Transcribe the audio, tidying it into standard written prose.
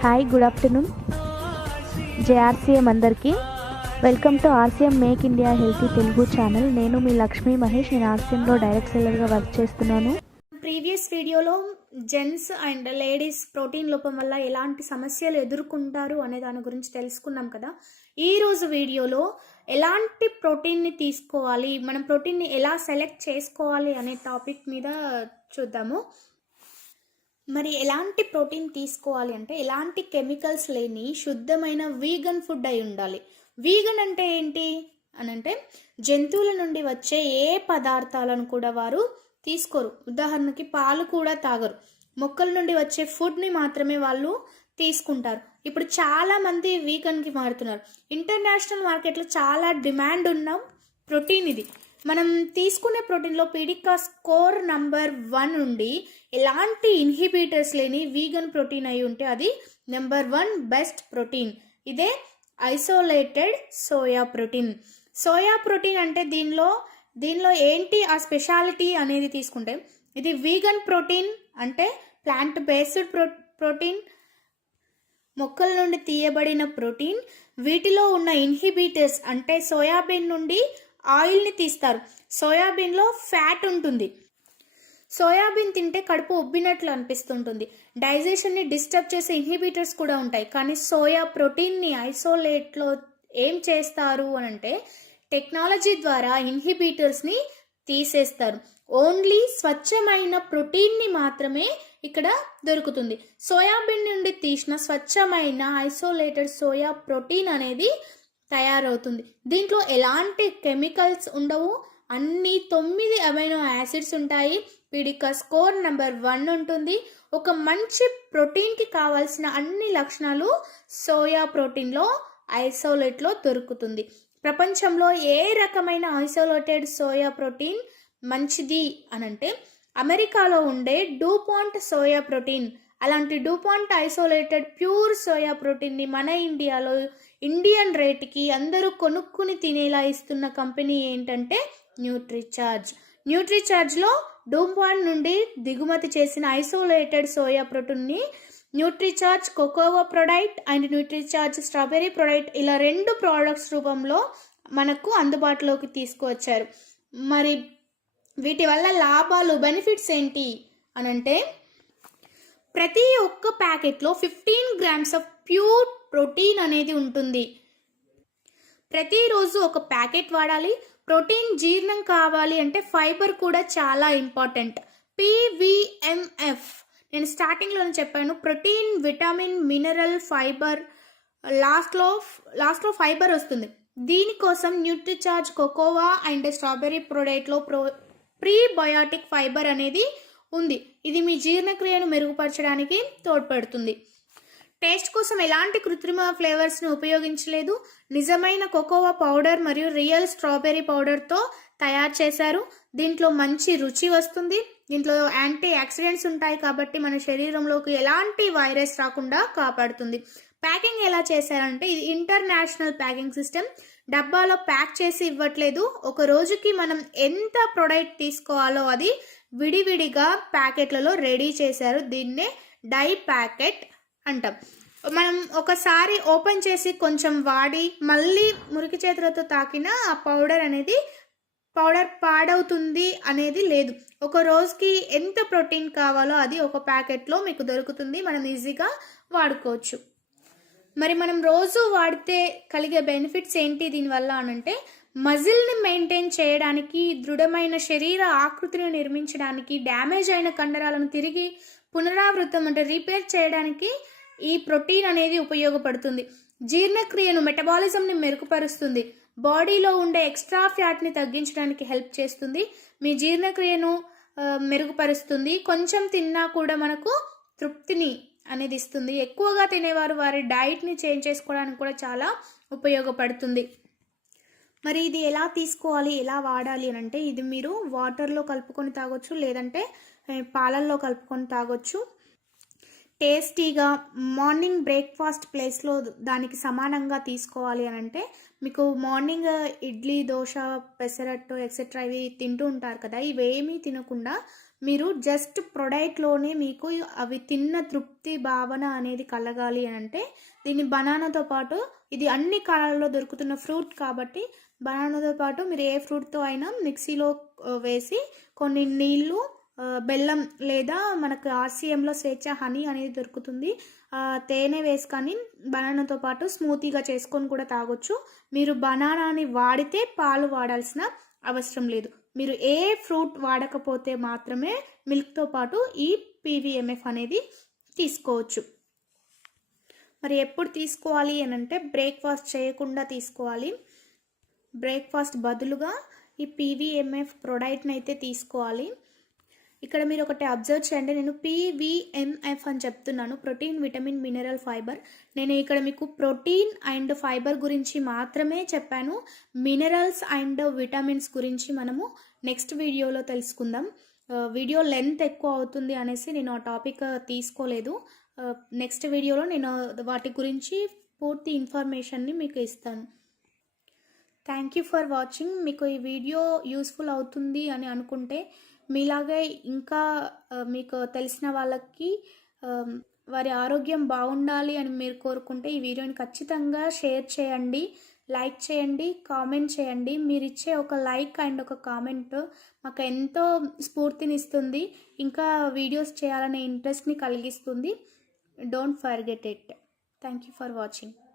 Hi, good afternoon. JRCM అందరికీ welcome to RCM make India healthy Telugu channel. నేను మీ లక్ష్మీ మహేష్. నేను ఆర్సీఎంలో direct సెల్లర్గా work చేస్తున్నాను. Previous వీడియోలో జెంట్స్ అండ్ లేడీస్ ప్రోటీన్ లోపం వల్ల ఎలాంటి సమస్యలు ఎదుర్కొంటారు అనే దాని గురించి తెలుసుకున్నాం కదా. ఈరోజు వీడియోలో ఎలాంటి ప్రోటీన్ని తీసుకోవాలి, మనం ప్రోటీన్ని ఎలా సెలెక్ట్ చేసుకోవాలి అనే టాపిక్ మీద చూద్దాము. మరి ఎలాంటి ప్రోటీన్ తీసుకోవాలి అంటే ఎలాంటి కెమికల్స్ లేని శుద్ధమైన వీగన్ ఫుడ్ అయి ఉండాలి. వీగన్ అంటే ఏంటి అని అంటే జంతువుల నుండి వచ్చే ఏ పదార్థాలను కూడా వారు తీసుకోరు. ఉదాహరణకి పాలు కూడా తాగరు. మొక్కల నుండి వచ్చే ఫుడ్ని మాత్రమే వాళ్ళు తీసుకుంటారు. ఇప్పుడు చాలా మంది వీగన్కి మారుతున్నారు. ఇంటర్నేషనల్ మార్కెట్లో చాలా డిమాండ్ ఉన్న ప్రోటీన్ ఇది. మనం తీసుకునే ప్రోటీన్లో పీడికా స్కోర్ నంబర్ 1 నుండి ఎలాంటి ఇన్హిబిటర్స్ లేని వీగన్ ప్రోటీన్ అయి ఉంటే అది నెంబర్ 1 బెస్ట్ ప్రోటీన్. ఇదే isolated soya protein. Soya protein అంటే దీనిలో ఏంటి ఆ స్పెషాలిటీ అనేది తీసుకుంటే, ఇది వీగన్ ప్రోటీన్ అంటే ప్లాంట్ బేస్డ్ ప్రోటీన్, మొక్కల నుండి తీయబడిన ప్రోటీన్. వీటిలో ఉన్న ఇన్హిబిటర్స్ అంటే సోయాబీన్ నుండి ఆయిల్ని తీస్తారు. సోయాబీన్లో ఫ్యాట్ ఉంటుంది. సోయాబీన్ తింటే కడుపు ఉబ్బినట్లు అనిపిస్తుంటుంది. డైజెషన్ని డిస్టర్బ్ చేసే ఇన్హిబిటర్స్ కూడా ఉంటాయి. కానీ సోయా ప్రోటీన్ని ఐసోలేట్లో ఏం చేస్తారు అని అంటే టెక్నాలజీ ద్వారా ఇన్హిబిటర్స్ని తీసేస్తారు. ఓన్లీ స్వచ్ఛమైన ప్రోటీన్ని మాత్రమే ఇక్కడ దొరుకుతుంది. సోయాబీన్ నుండి తీసిన స్వచ్ఛమైన ఐసోలేటెడ్ సోయా ప్రోటీన్ అనేది తయారవుతుంది. దీంట్లో ఎలాంటి కెమికల్స్ ఉండవు. అన్ని 9 అమైనో యాసిడ్స్ ఉంటాయి. పీడికా స్కోర్ నెంబర్ 1 ఉంటుంది. ఒక మంచి ప్రోటీన్కి కావాల్సిన అన్ని లక్షణాలు సోయా ప్రోటీన్లో ఐసోలేట్లో దొరుకుతుంది. ప్రపంచంలో ఏ రకమైన ఐసోలేటెడ్ సోయా ప్రోటీన్ మంచిది అనంటే అమెరికాలో ఉండే డూపాంట్ సోయా ప్రోటీన్. అలాంటి డూపాంట్ ఐసోలేటెడ్ ప్యూర్ సోయా ప్రోటీన్ని మన ఇండియాలో ఇండియన్ రేట్కి అందరూ కొనుక్కుని తినేలా ఇస్తున్న కంపెనీ ఏంటంటే న్యూట్రీచార్జ్లో డూపాంట్ నుండి దిగుమతి చేసిన isolated soya ప్రోటీన్ని న్యూట్రీచార్జ్ cocoa product and న్యూట్రీచార్జ్ strawberry product ఇలా 2 ప్రోడక్ట్స్ రూపంలో మనకు అందుబాటులోకి తీసుకువచ్చారు. మరి వీటి వల్ల లాభాలు, బెనిఫిట్స్ ఏంటి అనంటే ప్రతి ఒక్క ప్యాకెట్లో 15 గ్రామ్స్ ఆఫ్ ప్యూర్ ప్రోటీన్ అనేది ఉంటుంది. ప్రతిరోజు ఒక ప్యాకెట్ వాడాలి. ప్రోటీన్ జీర్ణం కావాలి అంటే ఫైబర్ కూడా చాలా ఇంపార్టెంట్. PVMF నేను స్టార్టింగ్లోనే చెప్పాను. ప్రోటీన్, విటమిన్, మినరల్, ఫైబర్, లాస్ట్లో ఫైబర్ వస్తుంది. దీనికోసం న్యూట్రీచార్జ్ cocoa and strawberry ప్రొడక్ట్లో prebiotic fibre అనేది ఉంది. ఇది మీ జీర్ణక్రియను మెరుగుపరచడానికి తోడ్పడుతుంది. టేస్ట్ కోసం ఎలాంటి కృత్రిమ ఫ్లేవర్స్ని ఉపయోగించలేదు. నిజమైన కోకోవా పౌడర్ మరియు రియల్ స్ట్రాబెర్రీ పౌడర్తో తయారు చేశారు. దీంట్లో మంచి రుచి వస్తుంది. దీంట్లో యాంటీ ఆక్సిడెంట్స్ ఉంటాయి కాబట్టి మన శరీరంలోకి ఎలాంటి వైరస్ రాకుండా కాపాడుతుంది. ప్యాకింగ్ ఎలా చేశారంటే ఇది ఇంటర్నేషనల్ ప్యాకింగ్ సిస్టమ్. డబ్బాలో ప్యాక్ చేసి ఇవ్వట్లేదు. ఒక రోజుకి మనం ఎంత ప్రొడక్ట్ తీసుకోవాలో అది విడివిడిగా ప్యాకెట్లలో రెడీ చేశారు. దీన్నే డై ప్యాకెట్ అంటాం. మనం ఒకసారి ఓపెన్ చేసి కొంచెం వాడి మళ్ళీ మురికి చేతులతో తాకిన ఆ పౌడర్ పాడవుతుంది అనేది లేదు. ఒక రోజుకి ఎంత ప్రోటీన్ కావాలో అది ఒక ప్యాకెట్లో మీకు దొరుకుతుంది. మనం ఈజీగా వాడుకోవచ్చు. మరి మనం రోజు వాడితే కలిగే బెనిఫిట్స్ ఏంటి దీనివల్ల అనంటే మజిల్ని మెయింటైన్ చేయడానికి, దృఢమైన శరీర ఆకృతిని నిర్మించడానికి, డ్యామేజ్ అయిన కండరాలను తిరిగి పునరావృతం అంటే రిపేర్ చేయడానికి ఈ ప్రోటీన్ అనేది ఉపయోగపడుతుంది. జీర్ణక్రియను, మెటబాలిజంని మెరుగుపరుస్తుంది. బాడీలో ఉండే ఎక్స్ట్రా ఫ్యాట్ని తగ్గించడానికి హెల్ప్ చేస్తుంది. మీ జీర్ణక్రియను మెరుగుపరుస్తుంది. కొంచెం తిన్నా కూడా మనకు తృప్తిని అనేది ఇస్తుంది. ఎక్కువగా తినేవారు వారి డైట్ని చేంజ్ చేసుకోవడానికి కూడా చాలా ఉపయోగపడుతుంది. మరి ఇది ఎలా తీసుకోవాలి, ఎలా వాడాలి అని అంటే ఇది మీరు వాటర్లో కలుపుకొని తాగొచ్చు, లేదంటే పాలల్లో కలుపుకొని తాగొచ్చు. టేస్టీగా మార్నింగ్ బ్రేక్ఫాస్ట్ ప్లేస్లో దానికి సమానంగా తీసుకోవాలి అని అంటే మీకు మార్నింగ్ ఇడ్లీ, దోశ, పెసరట్టు ఎక్సెట్రా ఇవి తింటూ ఉంటారు కదా. ఇవేమీ తినకుండా మీరు జస్ట్ ప్రొడక్ట్లోనే మీకు అవి తిన్న తృప్తి భావన అనేది కలగాలి అని అంటే దీన్ని బనానాతో పాటు, ఇది అన్ని కాలాల్లో దొరుకుతున్న ఫ్రూట్ కాబట్టి బనానాతో పాటు మీరు ఏ ఫ్రూట్తో అయినా మిక్సీలో వేసి కొన్ని నీళ్ళు, బెల్లం లేదా మనకు ఆర్సీఎంలో స్వేచ్ఛ హనీ అనేది దొరుకుతుంది, తేనె వేసుకొని బనానాతో పాటు స్మూతీగా చేసుకొని కూడా తాగొచ్చు. మీరు బనానాని వాడితే పాలు వాడాల్సిన అవసరం లేదు. మీరు ఏ ఫ్రూట్ వాడకపోతే మాత్రమే మిల్క్తో పాటు ఈ పీవీఎంఎఫ్ అనేది తీసుకోవచ్చు. మరి ఎప్పుడు తీసుకోవాలి అని అంటే బ్రేక్ఫాస్ట్ చేయకుండా తీసుకోవాలి. బ్రేక్ఫాస్ట్ బదులుగా ఈ పీవీఎంఎఫ్ ప్రొడక్ట్ని అయితే తీసుకోవాలి. ఇక్కడ మీరు ఒకటి అబ్జర్వ్ చేయండి, నేను పీవీఎంఎఫ్ అని చెప్తున్నాను, ప్రోటీన్, విటమిన్, మినరల్, ఫైబర్. నేను ఇక్కడ మీకు ప్రోటీన్ అండ్ ఫైబర్ గురించి మాత్రమే చెప్పాను. మినరల్స్ అండ్ విటమిన్స్ గురించి మనము నెక్స్ట్ వీడియోలో తెలుసుకుందాం. వీడియో లెంత్ ఎక్కువ అవుతుంది అనేసి నేను ఆ టాపిక్ తీసుకోలేదు. నెక్స్ట్ వీడియోలో నేను వాటి గురించి పూర్తి ఇన్ఫర్మేషన్ని మీకు ఇస్తాను. Thank you for watching. మీకు ఈ వీడియో యూస్ఫుల్ అవుతుంది అని అనుకుంటే మీలాగే ఇంకా మీకు తెలిసిన వాళ్ళకి వారి ఆరోగ్యం బాగుండాలి అని మీరు కోరుకుంటే ఈ వీడియోని ఖచ్చితంగా షేర్ చేయండి, లైక్ చేయండి, కామెంట్ చేయండి. మీరు ఇచ్చే ఒక లైక్ అండ్ ఒక కామెంట్ మాకు ఎంతో స్ఫూర్తినిస్తుంది, ఇంకా వీడియోస్ చేయాలనే ఇంట్రెస్ట్ని కలిగిస్తుంది. Don't forget it. Thank you for watching.